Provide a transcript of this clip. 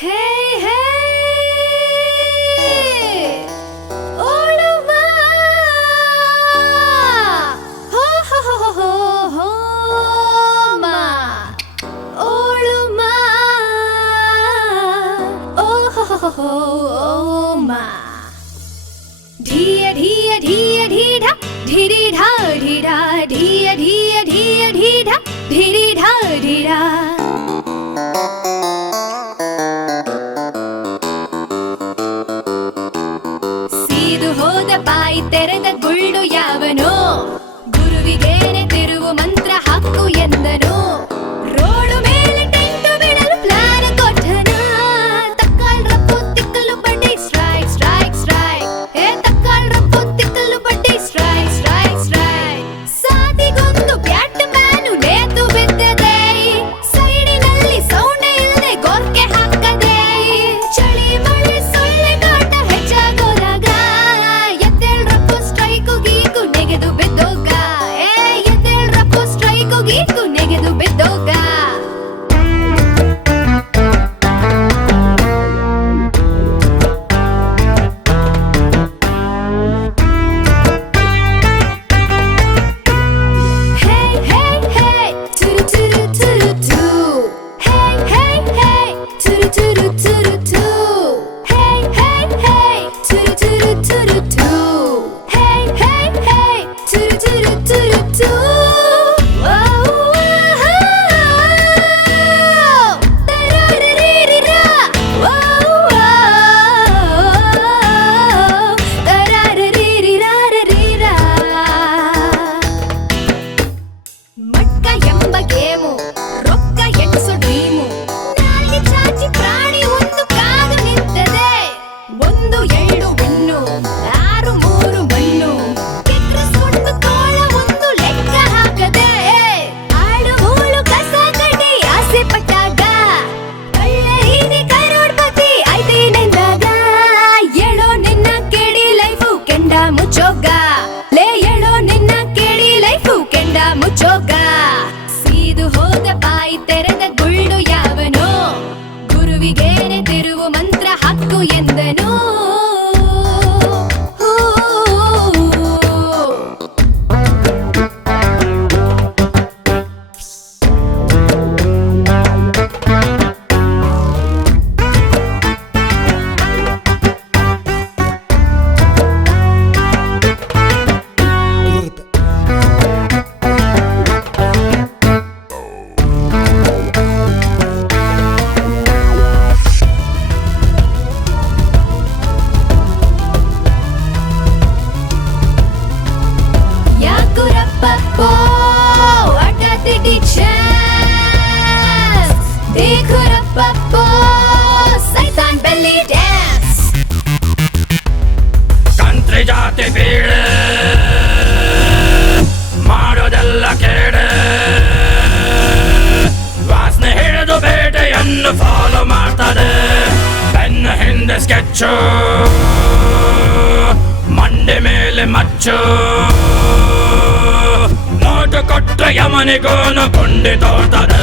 Hey, hey, Oluma, ho ho ho ho ho ho ma, Oluma, oh ho ho ho ho oh ma, dhiya dhiya dhiya dhida, dhiri dha dhida, dhiya dhiya dhiya dhida, dhiri dha dhida. ಹೋದ ಬಾಯಿ ತೆರೆದ ಗುಳ್ಳು ಯಾವನೋ ಗುರುವಿಗೇನೆ ತಿರುವು ಮಂತ್ರ ಹಾಕು ಎಂದನು road ಮೇಲೆ tent ಬಿಡಲು ಪ್ಲಾನ್ ಕೊಟ್ಟನ ತಕ್ಕಾಳ್ ರಪ್ಪು ತಿಕ್ಕಲು ಬಡ್ಡಿ ಸ್ಟ್ರೈಕ್ ಸ್ಟ್ರೈಕ್ ಸ್ಟ್ರೈಕ್ ಏ ತಕ್ಕಾಳ್ ರಪ್ಪು ತಿಕ್ಕಲು ಬಡ್ಡಿ ಸ್ಟ್ರೈಕ್ ಸ್ಟ್ರೈಕ್ ಸ್ಟ್ರೈಕ್ ಸಾತಿಗೊಂದು ಬ್ಯಾಟ್ ಮ್ಯಾನು ನೇತು ಬಿದ್ದದೆ ಸೈಡಿನಲ್ಲಿ ಸೌಂಡೆ ಇಲ್ಲದೆ ಗೋರ್ಕೆ ಹಾಕದೆ ಚಳಿ ಮಳೆ ಸೊಳ್ಳೆ ಕಾಟ ಹೆಚ್ಚಾಗೋದಾಗ ನೆಗೆದು ಬಿದ್ದೋಗ ಎದ್ದೇಳ್ರಪ್ಪು ಸ್ಟ್ರೈಕು ಗೀಕು ನೆಗೆದು ಬಿದ್ದೋಗ ಸೀದು ಹೋದ ಬಾಯಿ ತೆರೆದ ಗುಳ್ಳು ಯಾವನೋ ಗುರುವಿಗೇನೆ ತಿರುವು ಮಂತ್ರ ಹಾಕು ಎಂದನು ಜಾತಿ ಬೀಳೆ ಮಾಡೋದೆಲ್ಲ ಕೇಡೆ ವಾಸನೆ ಹಿಡಿದು ಬೇಟೆಯನ್ನು ಫಾಲೋ ಮಾಡ್ತದೆ ಬೆನ್ನ ಹಿಂದೆ ಸ್ಕೆಚ್ಚು ಮಂಡೆ ಮೇಲೆ ಮಚ್ಚು ನೋಟು ಕೊಟ್ರೆ ಯಮನಿಗೋನು ಕೊಂಡಿ ತೋರ್ತದೆ